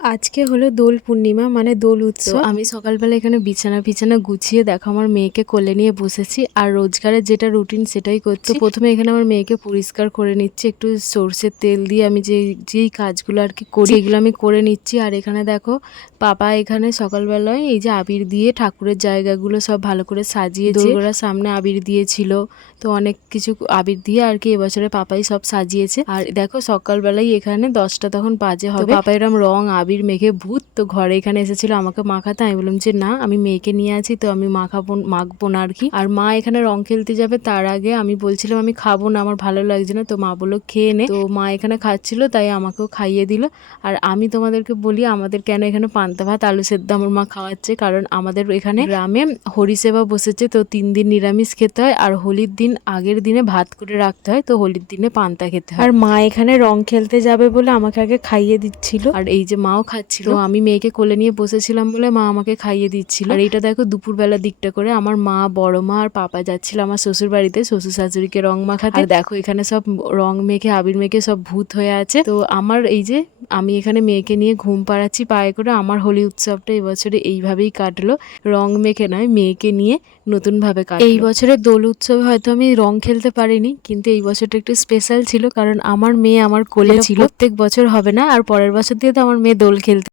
আজকে হলো দোল পূর্ণিমা মানে দোল উৎসব। আমি সকালবেলা এখানে বিছানা গুছিয়ে দেখো আমার মেয়েকে কোলে নিয়ে বসেছি আর রোজগারের যেটা রুটিন সেটাই করছি। প্রথমে এখানে আমার মেয়েকে পরিষ্কার করে নিচ্ছি একটু সর্ষের তেল দিয়ে। আমি যেই কাজগুলো আর কি করি এগুলো আমি করে নিচ্ছি। আর এখানে দেখো পাপা এখানে সকালবেলায় এই যে আবির দিয়ে ঠাকুরের জায়গাগুলো সব ভালো করে সাজিয়ে দোরগোড়ার সামনে আবির দিয়েছিল, তো অনেক কিছু আবির দিয়ে আর কি এবছরে পাপাই সব সাজিয়েছে। আর দেখো সকালবেলায় এখানে 10টা তখন বাজে হবে, পাপা এরম রং আবির মেখে ভূত তো ঘরে এখানে এসেছিল আমাকে মাখাতে। আমি বললাম যে না আমি মেয়েকে নিয়ে আছি তো আমি মাখবো না আর কি। আর মা এখানে রং খেলতে যাবে তার আগে আমি বলছিলাম আমি খাবো না, আমার ভালো লাগছে না, তো মা বললো খেয়ে নে। তো মা এখানে খাচ্ছিল তাই আমাকেও খাইয়ে দিল। আর আমি তোমাদেরকে বলি আমাদের কেন এখানে পান্তা ভাত আলু সেদ্ধ আমার মা খাওয়াচ্ছে, কারণ আমাদের এখানে গ্রামে হরিসেবা বসেছে, তো 3 দিন নিরামিষ খেতে হয় আর হোলির দিন আগের দিনে ভাত করে রাখতে হয়, তো হোলির দিনে পান্তা খেতে হয়। আর মা এখানে রং খেলতে যাবে বলে আমাকে আগে খাইয়ে দিচ্ছিল আর এই যে মাও খাচ্ছিল। তো আমি মেয়েকে কোলে নিয়ে বসেছিলাম বলে মা আমাকে খাইয়ে দিচ্ছিল। আর এইটা দেখো দুপুরবেলা দিকটা করে আমার মা, বড় মা আর পাপা যাচ্ছিল আমার শ্বশুর বাড়িতে শ্বশুর শাশুড়িকে রং মাখাতে। আর দেখো এখানে সব রং মেখে আবির মেখে সব ভূত হয়ে আছে। তো আমার এই যে আমি এখানে মেয়েকে নিয়ে ঘুম পাড়াচ্ছি পায়ে করে। আমার হোলি উৎসবটা এবছরে এইভাবেই কাটলো, রং মেখে নয়, মেয়েকে নিয়ে নতুন ভাবে কাটলো। এই বছরের দোল উৎসবে হয়তো আমি রং খেলতে পারিনি, কিন্তু এই বছরটা একটু স্পেশাল ছিল কারণ আমার মেয়ে আমার কোলে ছিল। প্রত্যেক বছর হবে না, আর পরের বছর দিয়ে তো আমার মেয়ে দোল খেলতে